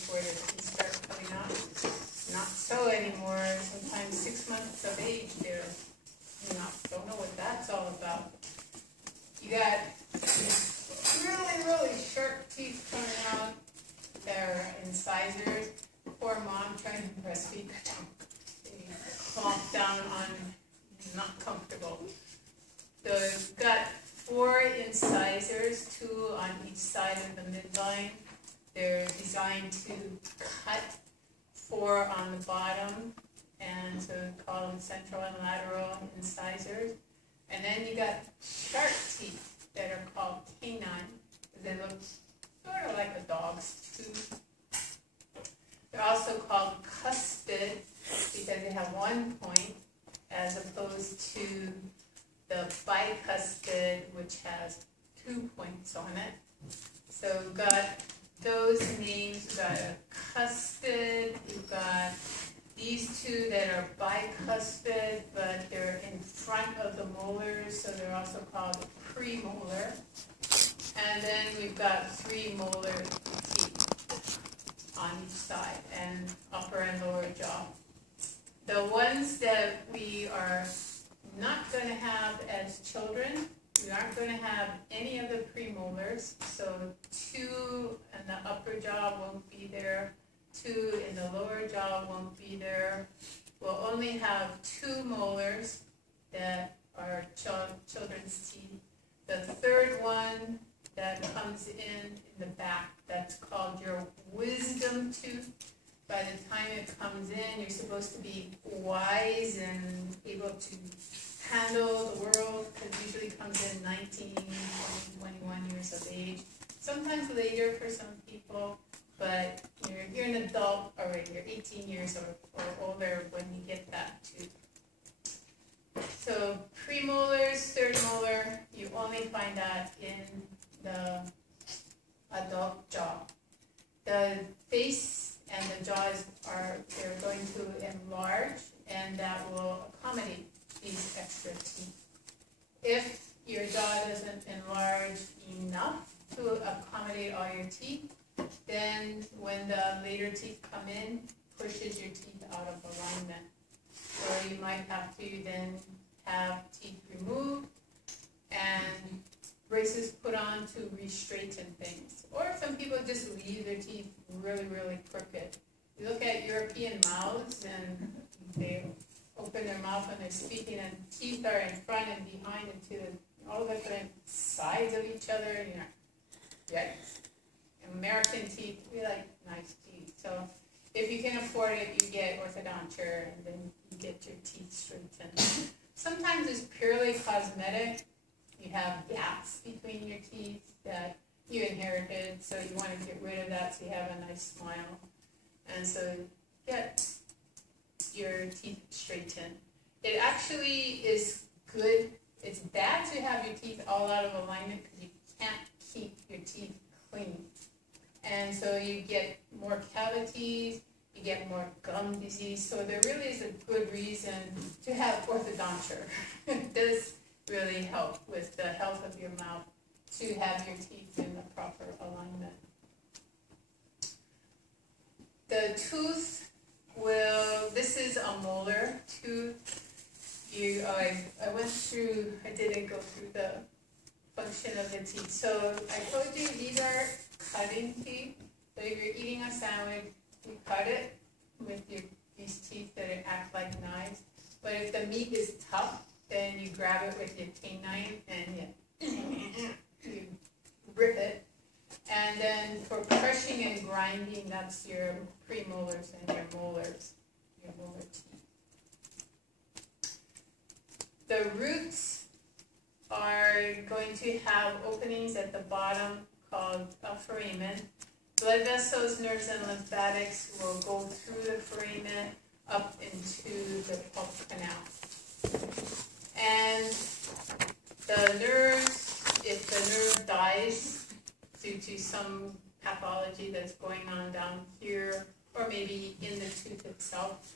before their teeth start coming out. Not so anymore. Sometimes 6 months of age, they're don't know what that's all about. You got really sharp teeth coming out. They're incisors. Poor mom trying to breastfeed. They clomp down on, not comfortable. So you've got 4 incisors, 2 on each side of the midline. They're designed to cut 4 on the bottom, and so we call them central and lateral incisors. And then you got sharp teeth that are called canine. They look sort of like a dog's tooth. They're also called cuspid because they have 1 point, as opposed to the bicuspid, which has 2 points on it. So we've got those names. We've got a cuspid. We've got these 2 that are bicuspid, but they're in front of the molars, so they're also called premolar. And then we've got 3 molar teeth on each side, and upper and lower jaw. The ones that we are not going to have as children, we aren't going to have any of the premolars, so 2 in the upper jaw won't be there, 2 in the lower jaw won't be there. We'll only have 2 molars that are children's teeth. The 3rd one that comes in the back, that's called your wisdom tooth. By the time it comes in, you're supposed to be wise and able to handle the world, because it usually comes in 19, 20, 21 years of age. Sometimes later for some people, but you're an adult already. You're 18 years or older when you get that tooth. So premolars, 3rd molar, you only find that in the adult jaw. The face and the jaws they're going to enlarge, and that will accommodate these extra teeth. If your jaw doesn't enlarge enough to accommodate all your teeth, then when the later teeth come in, pushes your teeth out of alignment. So you might have to then have teeth removed and braces put on to re-straighten things. Or some people just leave their teeth really crooked. You look at European mouths, and they open their mouth when they're speaking, and teeth are in front and behind and to all the different sides of each other. Yikes. American teeth, we like nice teeth. So if you can afford it, you get orthodonture, and then you get your teeth straightened. Sometimes it's purely cosmetic. You have gaps between your teeth that you inherited, so you want to get rid of that so you have a nice smile. And so get your teeth straightened. It actually is good. It's bad to have your teeth all out of alignment because you can't keep your teeth clean. And so you get more cavities, you get more gum disease. So there really is a good reason to have orthodonture. It does really help with the health of your mouth to have your teeth in the proper alignment. The tooth this is a molar tooth. I didn't go through the function of the teeth. So I told you these are cutting teeth. So if you're eating a sandwich, you cut it with these teeth that act like knives. But if the meat is tough, then you grab it with your canine and you rip it. And then for crushing and grinding, that's your premolars and your molars, your molar teeth. The roots are going to have openings at the bottom called a foramen. Blood vessels, nerves, and lymphatics will go through the foramen up into the pulp canal. And the nerves, if the nerve dies due to some pathology that's going on down here, or maybe in the tooth itself,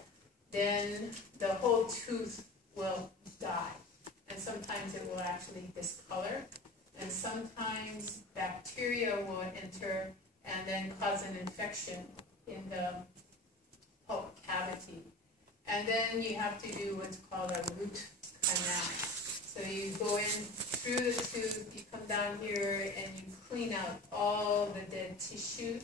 then the whole tooth will die. And sometimes it will actually discolor. And sometimes bacteria will enter and then cause an infection in the pulp cavity. And then you have to do what's called a root canal. So you go in through the tooth, you come down here, and you clean out all the dead tissue,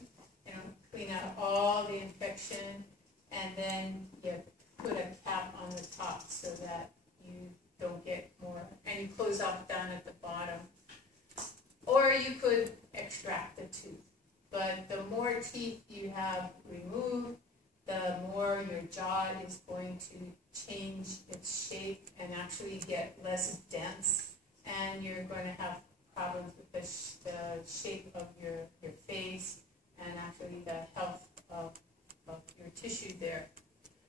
clean out all the infection, and then you put a cap on the top so that you don't get more, and you close off down at the bottom. Or you could extract the tooth. But the more teeth you have removed, the more your jaw is going to change its shape and actually get less dense, and you're going to have problems with the shape of your face and actually the health of your tissue there.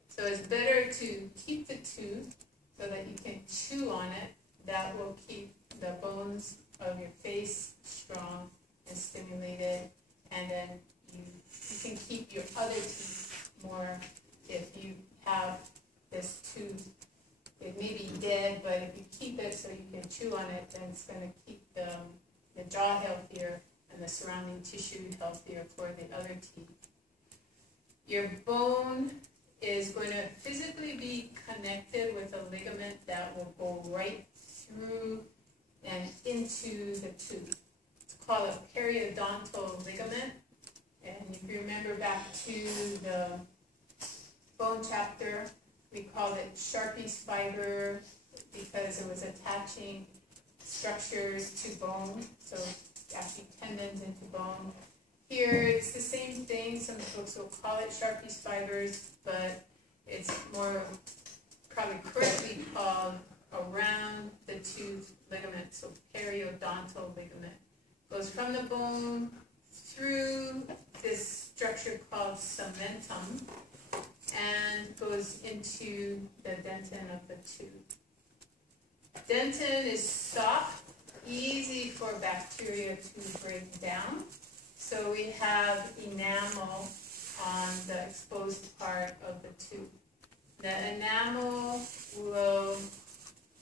So it's better to keep the tooth so that you can chew on it. That will keep the bones of your face strong and stimulated, and then you can keep your other teeth more. If you have this tooth, it may be dead, but if you keep it so you can chew on it, then it's going to keep the jaw healthier and the surrounding tissue healthier for the other teeth. Your bone is going to physically be connected with a ligament that will go right through and into the tooth. It's called a periodontal ligament. And if you remember back to the bone chapter, we called it Sharpie's fiber because it was attaching structures to bone, so actually tendons into bone. Here it's the same thing. Some folks will call it Sharpie's fibers, but it's more probably correctly called around the tooth ligament, so periodontal ligament. Goes from the bone through this structure called cementum and goes into the dentin of the tooth. Dentin is soft, easy for bacteria to break down. So we have enamel on the exposed part of the tooth. The enamel will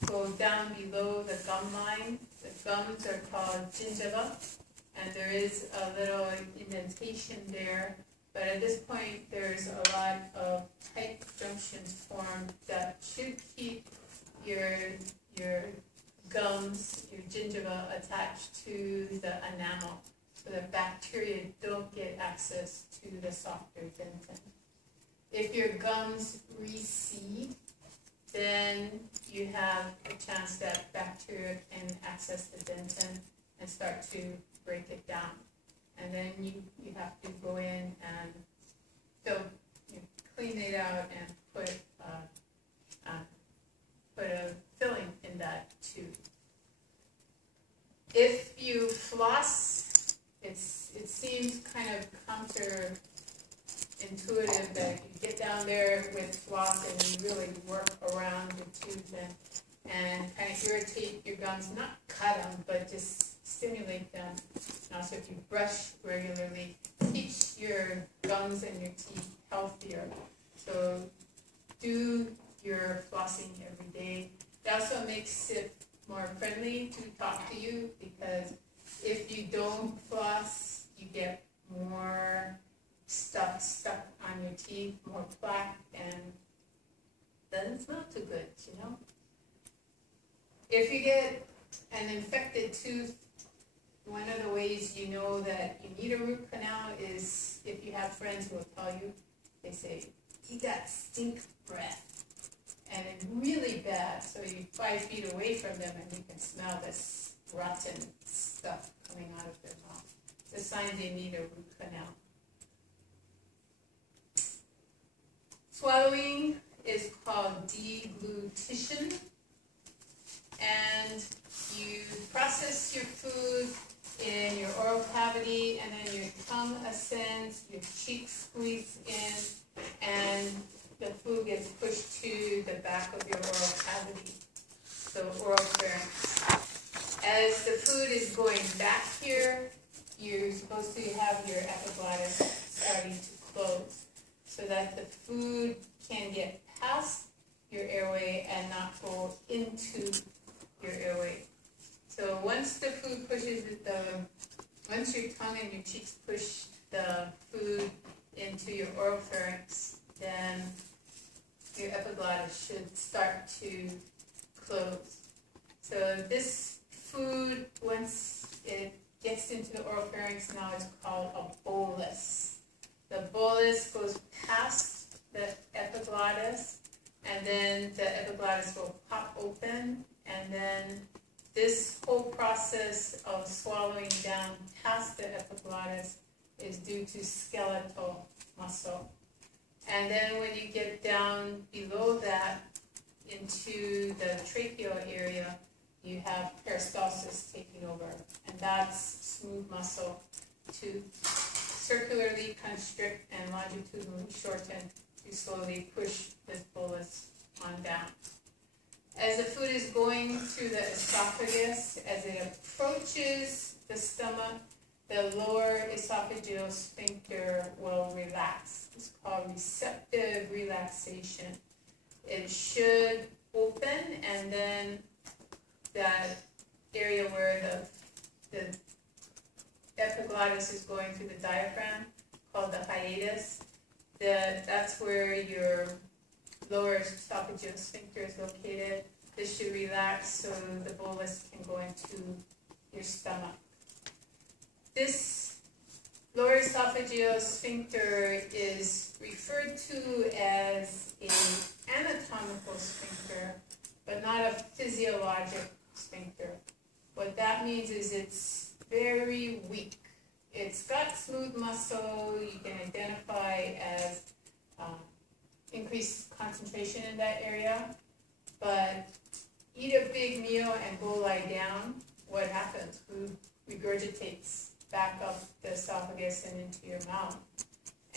go down below the gum line. The gums are called gingiva, and there is a little indentation there. But at this point, there's a lot of tight junctions formed that should keep your gums, your gingiva, attached to the enamel, so that bacteria don't get access to the softer dentin. If your gums recede, then you have a chance that bacteria can access the dentin and start to break it down. And then you have to go in and clean it out and put a filling in that tooth. If you floss, it seems kind of counterintuitive that you get down there with floss and you really work around the tooth and kind of irritate your gums, not cut them, but just stimulate them. So if you brush regularly, keeps your gums and your teeth healthier. So do your flossing every day. It also makes it more friendly to talk to you, because if you don't floss, you get more stuff stuck on your teeth, more plaque, and doesn't smell too good, If you get an infected tooth, one of the ways you know that you need a root canal is if you have friends who will tell you, they say, "You got stink breath," and it's really bad. So you're 5 feet away from them and you can smell this rotten stuff coming out of their mouth. It's a sign they need a root canal. Swallowing is called deglutition, and you process your food in your oral cavity, and then your tongue ascends, your cheeks squeeze in, and the food gets pushed to the back of your oral cavity, so oral pharynx. As the food is going back here, you're supposed to have your epiglottis starting to close, so that the food can get past your airway and not go into your airway. So once the food pushes once your tongue and your cheeks push the food into into your oropharynx, then your epiglottis should start to close. So this food, once it gets into the oropharynx, now it's called a bolus. The bolus goes past the epiglottis, and then the epiglottis will pop open, and then this whole process of swallowing down past the epiglottis is due to skeletal muscle. And then when you get down below that into the tracheal area, you have peristalsis taking over. And that's smooth muscle to circularly constrict and longitudinally shorten to slowly push this bolus on down. As the food is going through the esophagus, as it approaches the stomach, the lower esophageal sphincter will relax. It's called receptive relaxation. It should open, and then that area where the epiglottis is going through the diaphragm, called the hiatus, that's where your lower esophageal sphincter is located. This should relax so the bolus can go into your stomach. This lower esophageal sphincter is referred to as an anatomical sphincter, but not a physiologic sphincter. What that means is it's very weak. It's got smooth muscle. You can identify as increased concentration in that area, but eat a big meal and go lie down, what happens? Food regurgitates back up the esophagus and into your mouth.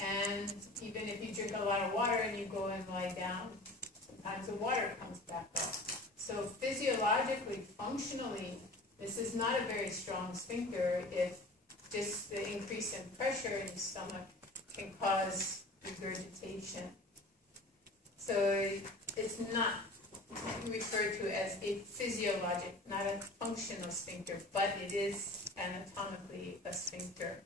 And even if you drink a lot of water and you go and lie down, sometimes the water comes back up. So physiologically, functionally, this is not a very strong sphincter if just the increase in pressure in the stomach can cause regurgitation. So it's not referred to as a physiologic, not a functional sphincter, but it is anatomically a sphincter.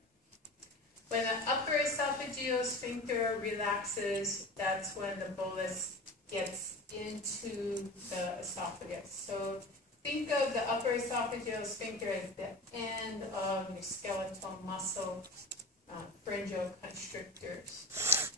When the upper esophageal sphincter relaxes, that's when the bolus gets into the esophagus. So think of the upper esophageal sphincter as the end of your skeletal muscle, pharyngeal constrictors.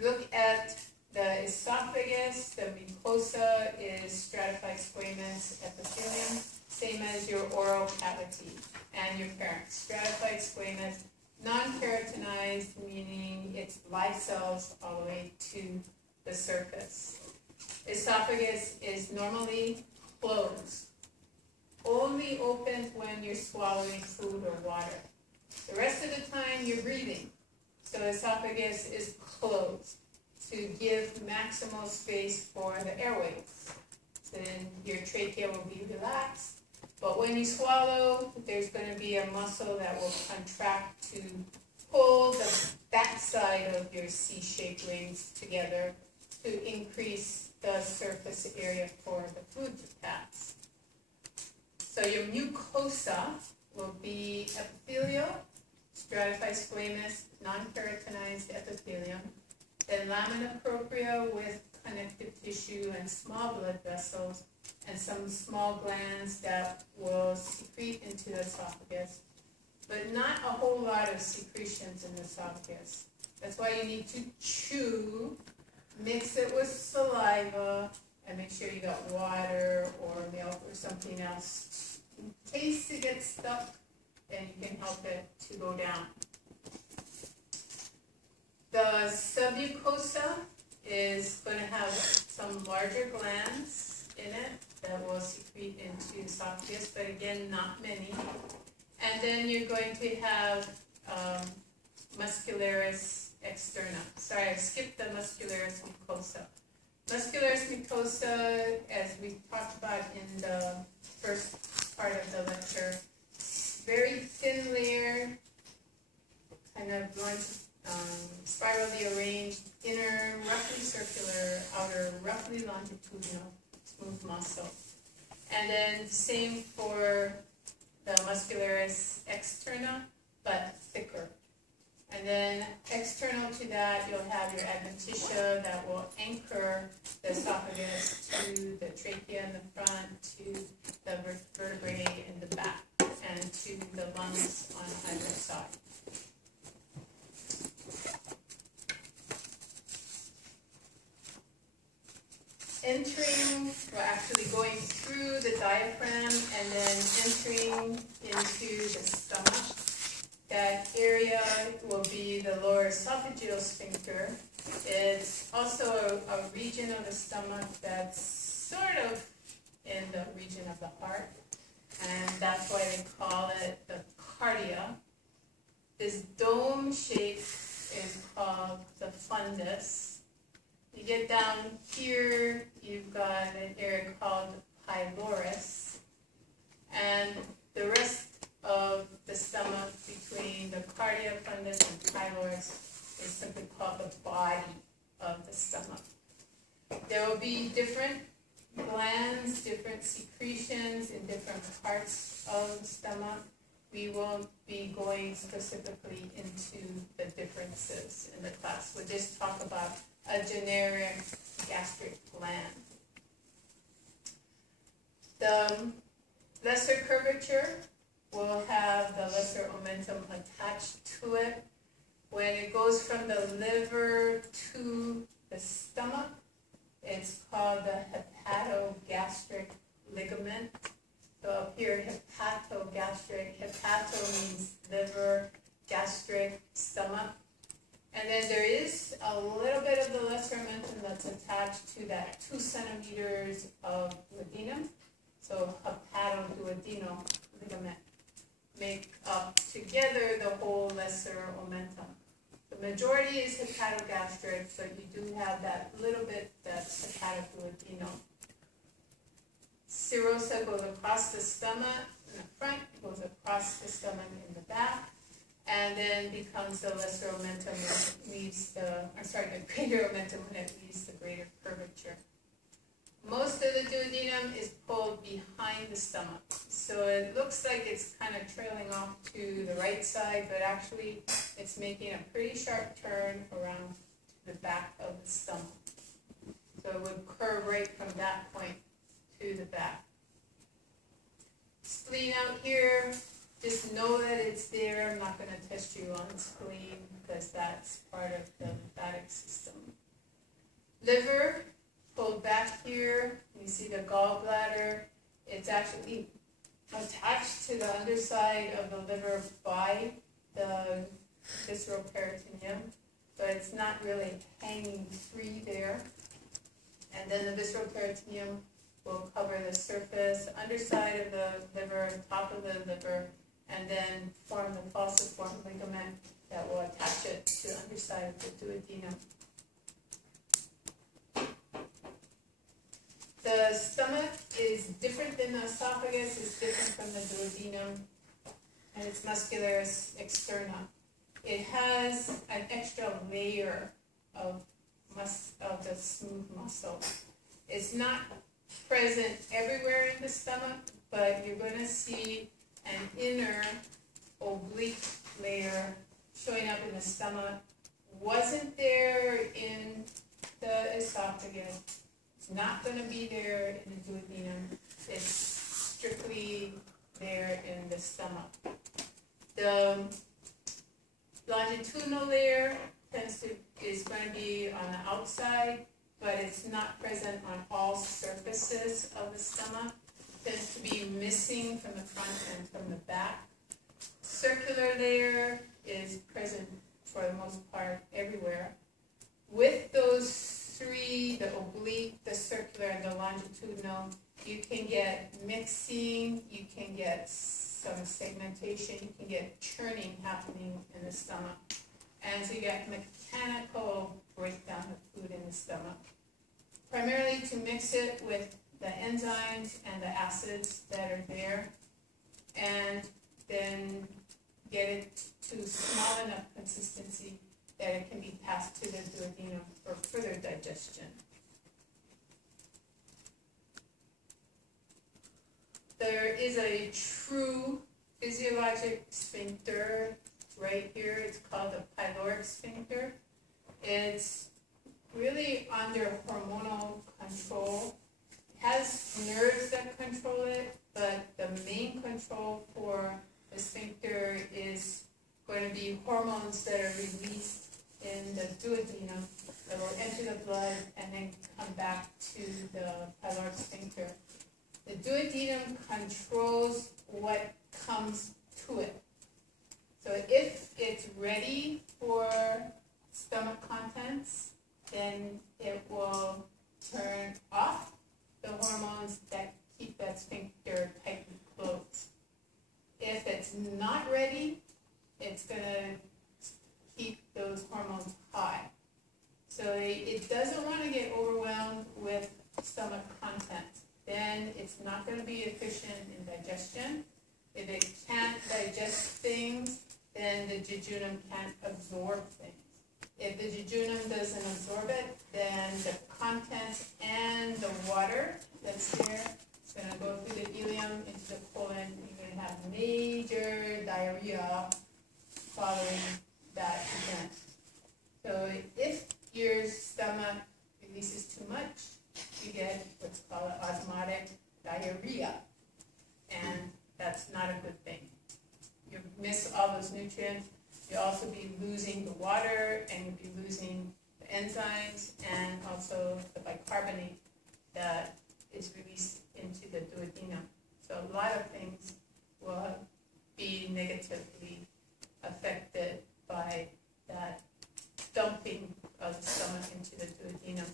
Look at the esophagus. The mucosa is stratified squamous epithelium, same as your oral cavity and your pharynx. Stratified squamous, non-keratinized, meaning it's live cells all the way to the surface. Esophagus is normally closed. Only opens when you're swallowing food or water. The rest of the time you're breathing. So esophagus is closed to give maximal space for the airways. So then your trachea will be relaxed. But when you swallow, there's going to be a muscle that will contract to pull the backside of your C-shaped wings together to increase the surface area for the food to pass. So your mucosa will be epithelial, stratified squamous, non-keratinized epithelium, then lamina propria with connective tissue and small blood vessels, and some small glands that will secrete into the esophagus, but not a whole lot of secretions in the esophagus. That's why you need to chew, mix it with saliva, and make sure you got water or milk or something else. In case it gets stuck, then you can help it to go down. The submucosa is going to have some larger glands in it that will secrete into the esophagus, but again, not many. And then you're going to have muscularis externa. Sorry, I skipped the muscularis mucosa. Muscularis mucosa, as we talked about in the first part of the lecture, very thin layer, kind of spirally arranged, inner roughly circular, outer roughly longitudinal, smooth muscle. And then same for the muscularis externa, but thicker. And then external to that, you'll have your adventitia that will anchor the esophagus to the trachea in the front, to the vertebrae in the back, and to the lungs on either side. Entering, well, actually going through the diaphragm and then entering into the stomach. That area will be the lower esophageal sphincter. It's also a region of the stomach that's sort of in the region of the heart, and that's why they call it the cardia. This dome shape is called the fundus. You get down here, you've got an area called pylorus, and the rest of the stomach between the cardia, fundus, and pylorus is simply called the body of the stomach. There will be different glands, different secretions in different parts of the stomach. We won't be going specifically into the differences in the class. We'll just talk about a generic gastric gland. The lesser curvature will have the lesser omentum attached to it. When it goes from the liver to the stomach, it's called the hepatogastric ligament. So up here, hepatogastric. Hepato means liver, gastric, stomach. And then there is a little bit of the lesser omentum that's attached to that 2 centimeters of duodenum. So hepatoduodenal ligament make up together the whole lesser omentum. The majority is hepatogastric, but you do have that little bit that's hepatoduodenal. Serosa goes across the stomach in the front, goes across the stomach in the back, and then becomes the lesser omentum when it leaves the greater omentum when it leaves the greater curvature. Most of the duodenum is pulled behind the stomach. So it looks like it's kind of trailing off to the right side, but actually it's making a pretty sharp turn around to the back of the stomach. So it would curve right from that point to the back. Spleen out here, just know that it's there. I'm not going to test you on the spleen because that's part of the lymphatic system. Liver, pulled back here. You see the gallbladder. It's actually attached to the underside of the liver by the visceral peritoneum, but it's not really hanging free there. And then the visceral peritoneum will cover the surface, underside of the liver, top of the liver, and then form the falciform ligament that will attach it to the underside of the duodenum. The stomach is different than the esophagus, it's different from the duodenum, and it's muscularis externa. It has an extra layer of the smooth muscle. It's not present everywhere in the stomach, but you're going to see an inner oblique layer showing up in the stomach. Wasn't there in the esophagus. It's not going to be there in the duodenum. It's strictly there in the stomach. The longitudinal layer is going to be on the outside, but it's not present on all surfaces of the stomach. It tends to be missing from the front and from the back. Circular layer is present for the most part everywhere. With those three, the oblique, the circular, and the longitudinal, you can get mixing, you can get some segmentation, you can get churning happening in the stomach. And so you get mechanical breakdown of food in the stomach. Primarily to mix it with the enzymes and the acids that are there, and then get it to small enough consistency that it can be passed to the duodenum for further digestion. There is a true physiologic sphincter right here. It's called the pyloric sphincter. It's really under hormonal control. It has nerves that control it, but the main control for the sphincter is going to be hormones that are released in the duodenum that will enter the blood and then come back to the pyloric sphincter. The duodenum controls what comes to it. So if it's ready for stomach contents, then it will turn off the hormones that keep that sphincter tightly closed. If it's not ready, it's going to keep those hormones high. So it doesn't want to get overwhelmed with stomach contents. Then it's not going to be efficient in digestion. If it can't digest things, then the jejunum can't absorb things. If the jejunum doesn't absorb it, then the contents and the water that's there is going to go through the ileum into the colon. You're going to have major diarrhea following that event. So if your stomach releases too much, you get what's called osmotic diarrhea, and that's not a good thing. You miss all those nutrients. You'll also be losing the water, and you'll be losing the enzymes and also the bicarbonate that is released into the duodenum. So a lot of things will be negatively affected by that dumping of the stomach into the duodenum.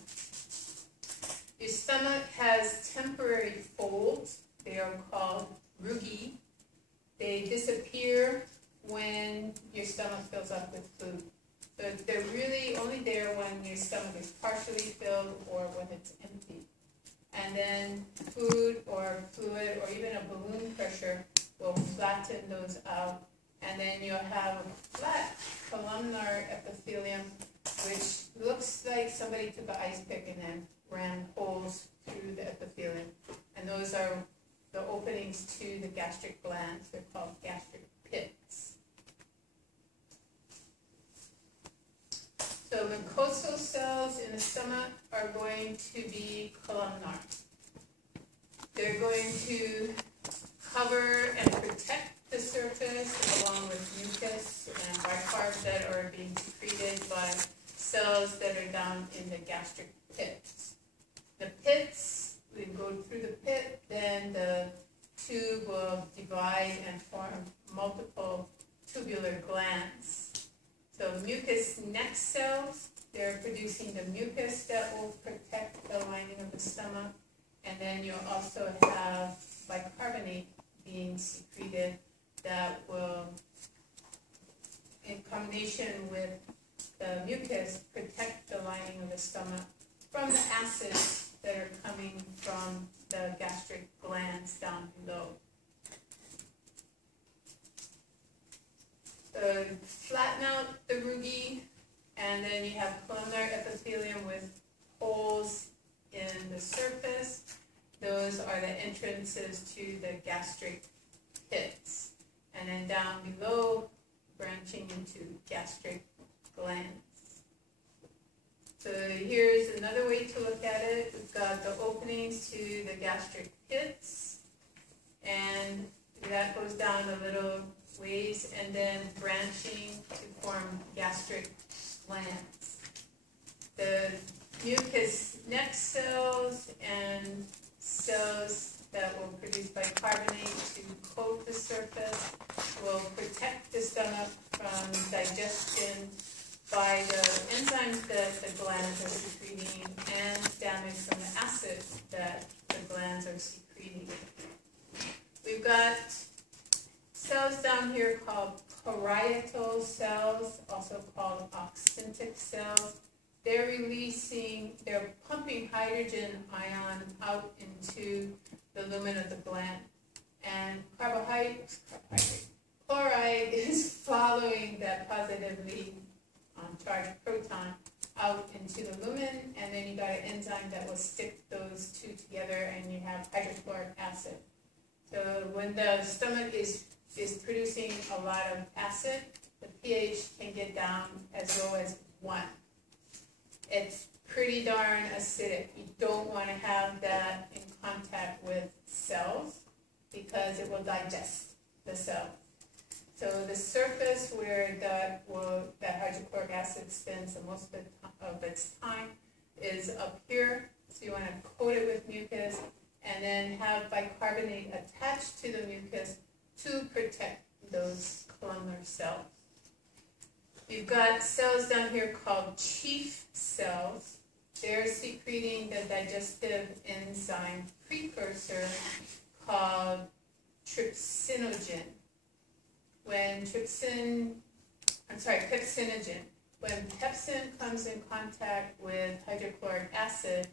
Your stomach has temporary folds. They are called rugae. They disappear when your stomach fills up with food. So they're really only there when your stomach is partially filled or when it's empty. And then food or fluid or even a balloon pressure will flatten those out. And then you'll have a flat columnar epithelium, which looks like somebody took an ice pick and then ran holes through the epithelium. And those are the openings to the gastric glands. They're called gastric pits. So mucosal cells in the stomach are going to be columnar. They're going to cover and protect the surface along with mucus and bicarb that are being secreted by cells that are down in the gastric pits. The pits, we go through the pit, then the tube will divide and form multiple tubular glands. So mucus neck cells, they're producing the mucus that will protect the lining of the stomach. And then you'll also have bicarbonate being secreted that will, in combination with the mucus, protect the lining of the stomach from the acids that are coming from the gastric glands down below. So flatten out the rugae, and then you have columnar epithelium with holes in the surface. Those are the entrances to the gastric pits. And then down below, branching into gastric glands. So here's another way to look at it. We've got the openings to the gastric pits, and that goes down a little ways, and then branching to form gastric glands. The mucus neck cells and cells that will produce bicarbonate to coat the surface will protect the stomach from digestion by the enzymes that the glands are secreting and damage from the acid that the glands are secreting. We've got cells down here called parietal cells, also called oxyntic cells. They're pumping hydrogen ion out into the lumen of the gland. And chloride is following that positively charged proton out into the lumen, and then you got an enzyme that will stick those two together, and you have hydrochloric acid. So when the stomach is is producing a lot of acid, the pH can get down as low as 1. It's pretty darn acidic. You don't want to have that in contact with cells because it will digest the cell. So the surface where that hydrochloric acid spends the most of its time is up here. So you want to coat it with mucus and then have bicarbonate attached to the mucus to protect those columnar cells. You've got cells down here called chief cells. They're secreting the digestive enzyme precursor called trypsinogen. When pepsinogen. When pepsin comes in contact with hydrochloric acid,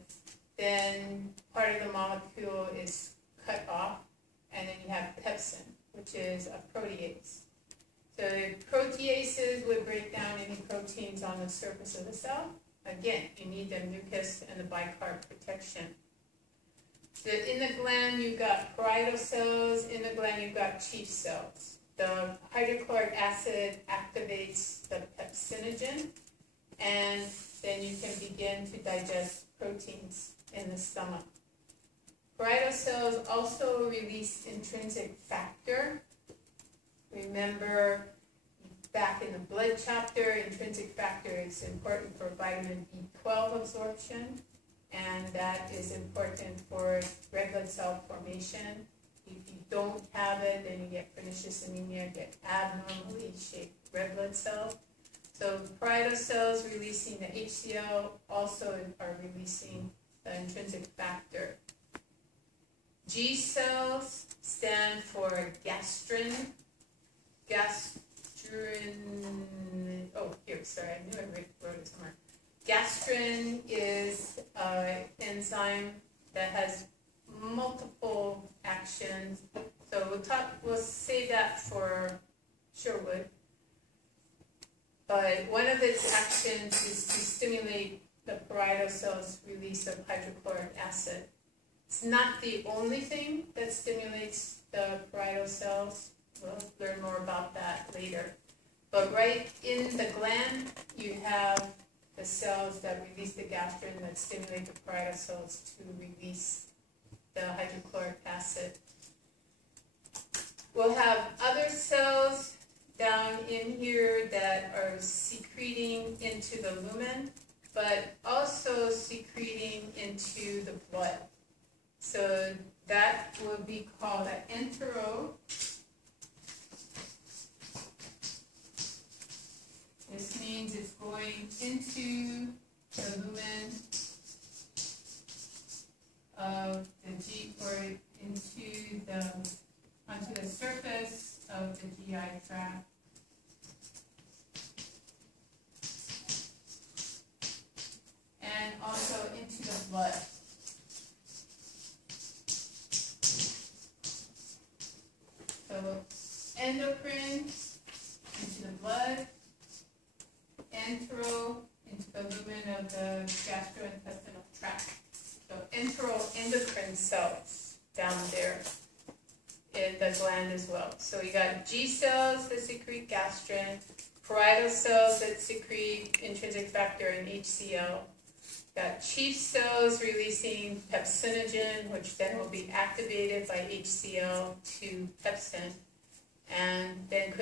then part of the molecule is cut off, and then you have pepsin, which is a protease. So proteases would break down any proteins on the surface of the cell. Again, you need the mucus and the bicarb protection. So in the gland, you've got parietal cells. In the gland, you've got chief cells. The hydrochloric acid activates the pepsinogen, and then you can begin to digest proteins in the stomach. Parietal cells also release intrinsic factor. Remember, back in the blood chapter, intrinsic factor is important for vitamin B12 absorption, and that is important for red blood cell formation. If you don't have it, then you get pernicious anemia, get abnormally shaped red blood cells. So parietal cells releasing the HCl also are releasing the intrinsic factor. G cells stand for gastrin. I knew I wrote it somewhere. Gastrin is an enzyme that has multiple actions. So we'll say that for Sherwood. But one of its actions is to stimulate the parietal cells' release of hydrochloric acid. It's not the only thing that stimulates the parietal cells. We'll learn more about that later. But right in the gland, you have the cells that release the gastrin that stimulate the parietal cells to release the hydrochloric acid. We'll have other cells down in here that are secreting into the lumen, but also secreting into the blood. So that will be called an entero. This means it's going into the lumen of the onto the surface of the GI tract. And also into the blood. So endocrine into the blood, entero into the lumen of the gastrointestinal tract. So enteroendocrine cells down there in the gland as well. So you got G cells that secrete gastrin, parietal cells that secrete intrinsic factor and HCl. Got chief cells releasing pepsinogen, which then will be activated by HCl to pepsin, and then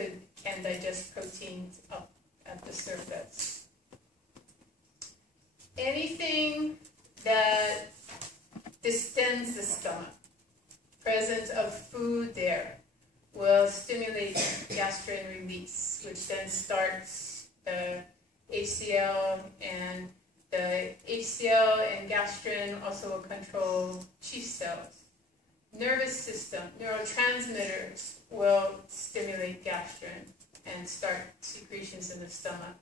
can digest proteins up at the surface. Anything that distends the stomach, presence of food there, will stimulate gastrin release, which then starts the HCl, and the HCl and gastrin also will control chief cells. Nervous system, neurotransmitters will stimulate gastrin and start secretions in the stomach.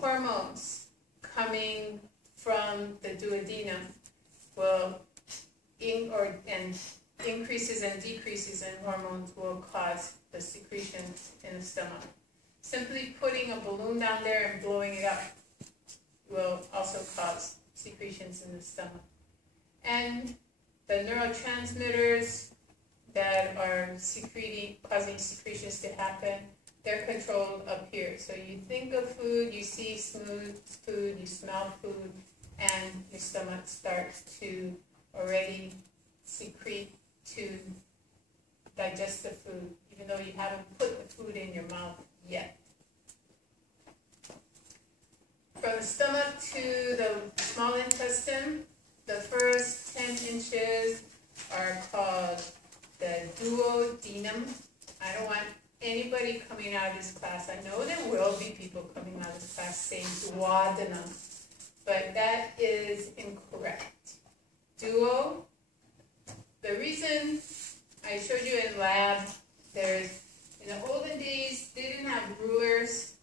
Hormones coming from the duodenum will increases and decreases in hormones will cause the secretions in the stomach. Simply putting a balloon down there and blowing it up will also cause secretions in the stomach. And the neurotransmitters that are causing secretions to happen, they're controlled up here. So you think of food, you see smooth food, you smell food, and your stomach starts to already secrete to digest the food, even though you haven't put the food in your mouth yet. From the stomach to the small intestine, the first 10 inches are called the duodenum. I don't want anybody coming out of this class. I know there will be people coming out of this class saying duodenum, but that is incorrect. Duo, the reason I showed you in lab, in the olden days, they didn't have rulers,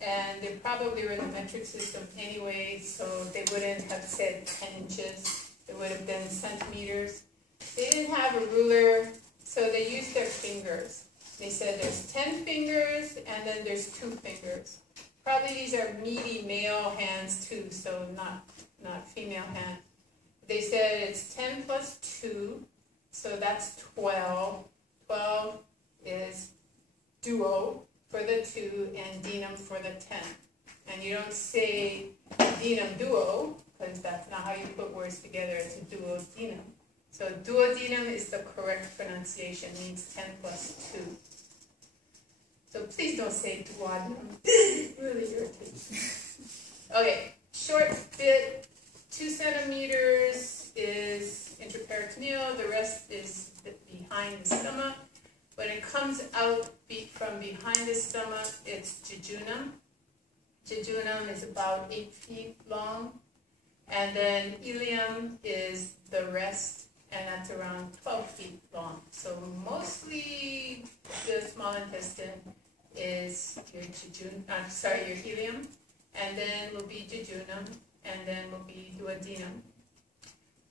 and they probably were in the metric system anyway, so they wouldn't have said 10 inches. It would have been centimeters. They didn't have a ruler, so they used their fingers. They said there's 10 fingers, and then there's 2 fingers. Probably these are meaty male hands too, so not female hands. They said it's 10 plus 2, so that's 12. 12 is duo for the 2 and denum for the 10. And you don't say denum duo, because that's not how you put words together. It's a duodenum. So duodenum is the correct pronunciation, means 10 plus 2. So please don't say duodenum. It's really irritating. Okay, short bit, 2 centimeters is intraperitoneal, the rest is behind the stomach. When it comes out from behind the stomach, it's jejunum. Jejunum is about 8 feet long. And then ileum is the rest, and that's around 12 feet long. So mostly the small intestine is your your ileum, and then will be jejunum, and then will be duodenum.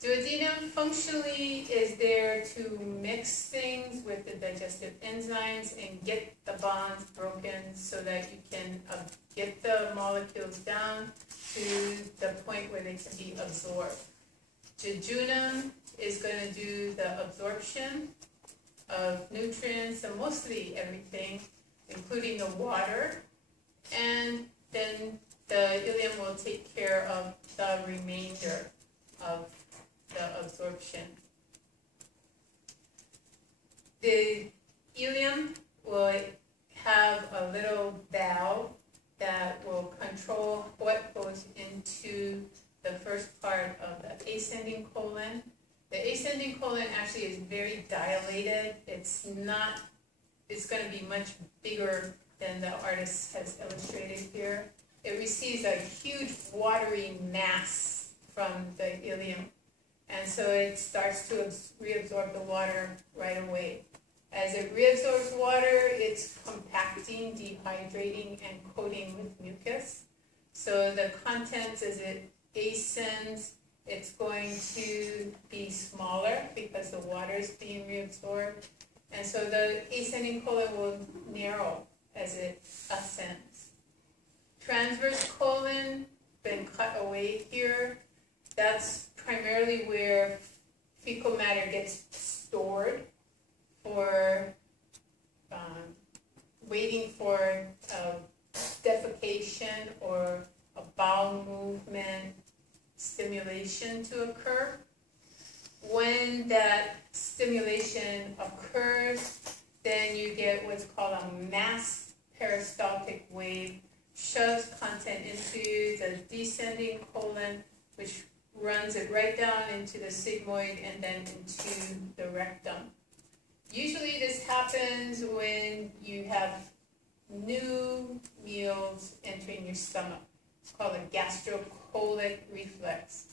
Duodenum functionally is there to mix things with the digestive enzymes and get the bonds broken so that you can get the molecules down to the point where they can be absorbed. Jejunum is going to do the absorption of nutrients and mostly everything, including the water, and then the ileum will take care of the remainder of the absorption. The ileum will have a little valve that will control what goes into the first part of the ascending colon. The ascending colon actually is very dilated. It's going to be much bigger than the artist has illustrated here. It receives a huge watery mass from the ileum. And so it starts to reabsorb the water right away. As it reabsorbs water, it's compacting, dehydrating, and coating with mucus. So the contents, as it ascends, it's going to be smaller because the water is being reabsorbed. And so the ascending colon will narrow as it ascends. Transverse colon, been cut away here. That's primarily where fecal matter gets stored for waiting for defecation or a bowel movement stimulation to occur. When that stimulation occurs, then you get what's called a mass peristaltic wave, shoves content into the descending colon, which runs it right down into the sigmoid and then into the rectum. Usually this happens when you have new meals entering your stomach. It's called a gastrocolic reflex.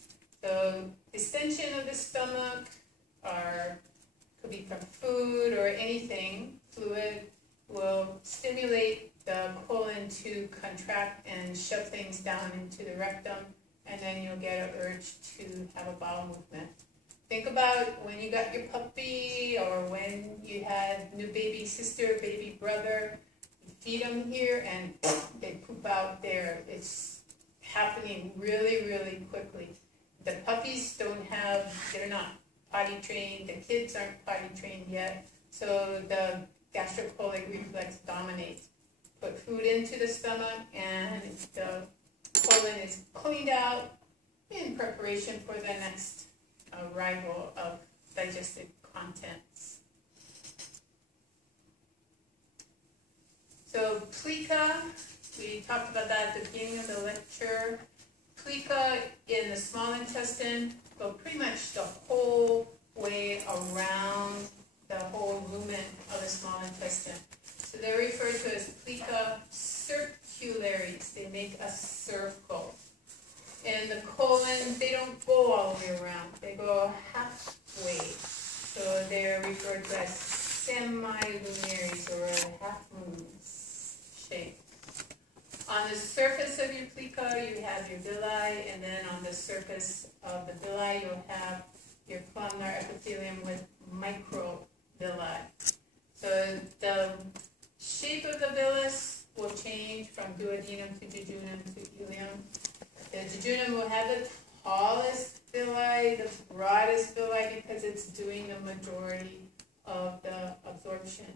So distension of the stomach could be from food or anything, fluid, will stimulate the colon to contract and shove things down into the rectum, and then you'll get an urge to have a bowel movement. Think about when you got your puppy or when you had new baby sister, baby brother. You feed them here and they poop out there. It's happening really, really quickly. The puppies they're not potty trained, the kids aren't potty trained yet, so the gastrocolic reflex dominates. Put food into the stomach and the colon is cleaned out in preparation for the next arrival of digested contents. So plica, we talked about that at the beginning of the lecture. Plica in the small intestine go pretty much the whole way around the whole lumen of the small intestine. So they're referred to as plica circularis. They make a circle. In the colon, they don't go all the way around. They go halfway. So they're referred to as semilunaries or half moons shape. On the surface of your plica, you have your villi, and then on the surface of the villi, you'll have your columnar epithelium with microvilli. So the shape of the villus will change from duodenum to jejunum to ileum. The jejunum will have the tallest villi, the broadest villi, because it's doing the majority of the absorption.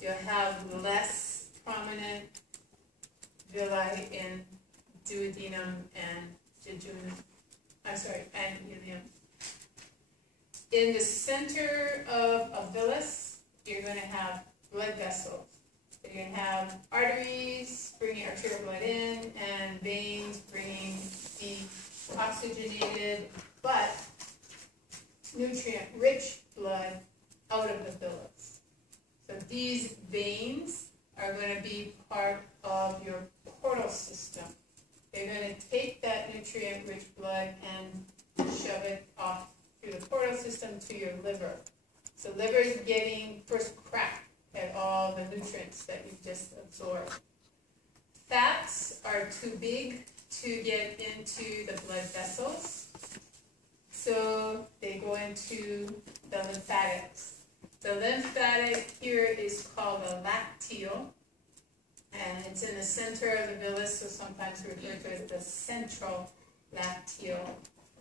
You'll have less prominent villi in duodenum and jejunum. And ileum. In the center of a villus, you're going to have blood vessels. So you're going to have arteries bringing arterial blood in and veins bringing the oxygenated but nutrient-rich blood out of the villus. So these veins are going to be part of your portal system. They're going to take that nutrient-rich blood and shove it off through the portal system to your liver. So liver is getting first crack at all the nutrients that you've just absorbed. Fats are too big to get into the blood vessels, so they go into the lymphatics. The lymphatic here is called a lacteal, and it's in the center of the villus, so sometimes referred to as the central lacteal.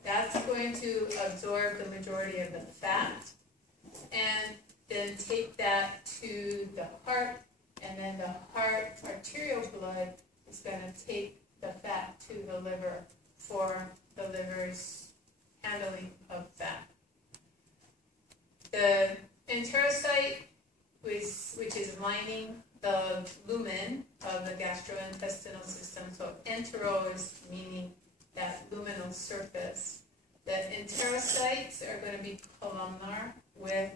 That's going to absorb the majority of the fat, and then take that to the heart, and then the heart arterial blood is going to take the fat to the liver for the liver's handling of fat. The enterocyte, which is lining the lumen of the gastrointestinal system, so entero is meaning that luminal surface. The enterocytes are going to be columnar with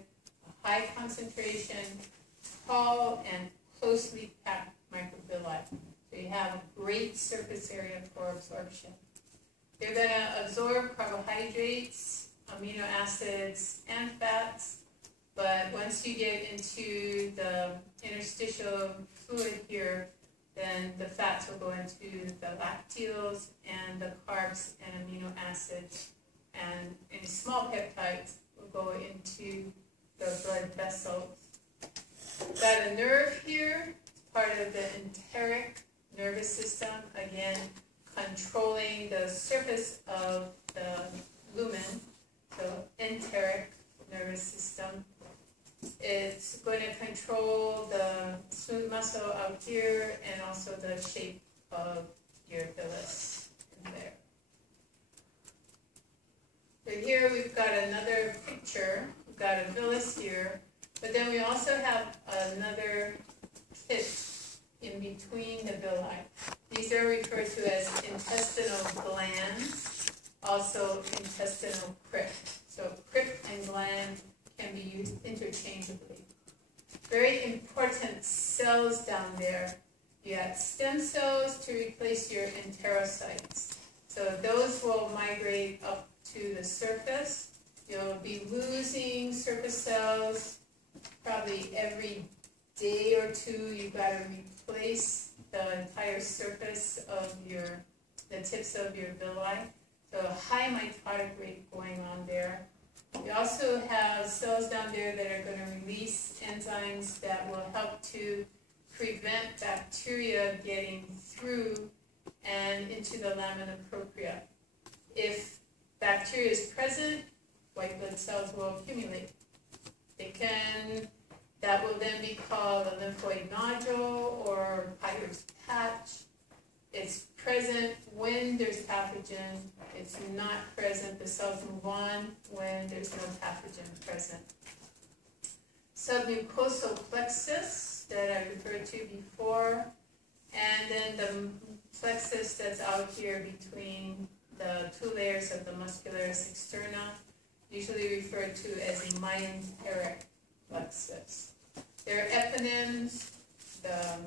a high concentration, tall and closely packed microvilli. So you have a great surface area for absorption. They're going to absorb carbohydrates, amino acids, and fats, but once you get into the interstitial fluid here, then the fats will go into the lacteals, and the carbs and amino acids and any small peptides will go into the blood vessels. Got a nerve here, part of the enteric nervous system, again controlling the surface of the lumen, so enteric nervous system. It's going to control the smooth muscle out here and also the shape of your villus in there. So here we've got another picture. We've got a villus here, but then we also have another pit in between the villi. These are referred to as intestinal glands, also intestinal crypt. So crypt and gland can be used interchangeably. Very important cells down there. You got stem cells to replace your enterocytes. So those will migrate up to the surface. You'll be losing surface cells probably every day or two. You've got to replace the entire surface of the tips of your villi. So a high mitotic rate going on there. We also have cells down there that are going to release enzymes that will help to prevent bacteria getting through and into the lamina propria. If bacteria is present, white blood cells will accumulate. That will then be called a lymphoid nodule or Peyer's patch. It's present when there's pathogen. It's not present. The cells move on when there's no pathogen present. Submucosal plexus that I referred to before, and then the plexus that's out here between the two layers of the muscularis externa, usually referred to as myenteric plexus. There are eponyms. The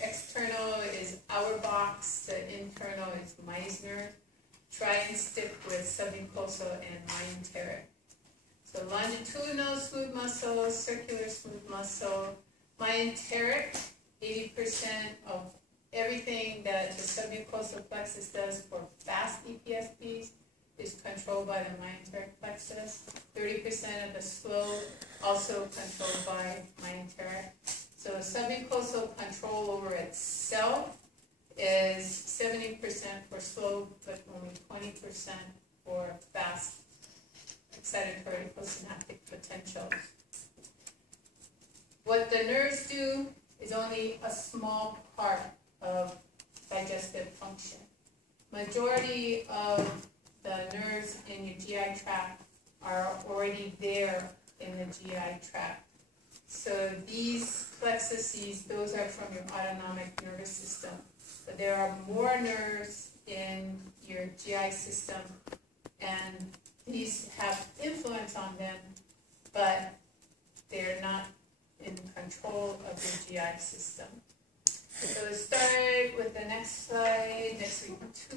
external is Auerbach's, the internal is Meissner. Try and stick with submucosal and myenteric. So longitudinal smooth muscle, circular smooth muscle, myenteric, 80% of everything that the submucosal plexus does for fast EPSPs is controlled by the myenteric plexus. 30% of the slow, also controlled by myenteric. So submucosal control over itself is 70% for slow, but only 20% for fast excitatory postsynaptic potentials. What the nerves do is only a small part of digestive function. Majority of the nerves in your GI tract are already there in the GI tract. So these plexuses, those are from your autonomic nervous system. But there are more nerves in your GI system, and these have influence on them, but they're not in control of the GI system. So let's start with the next slide, next week 2.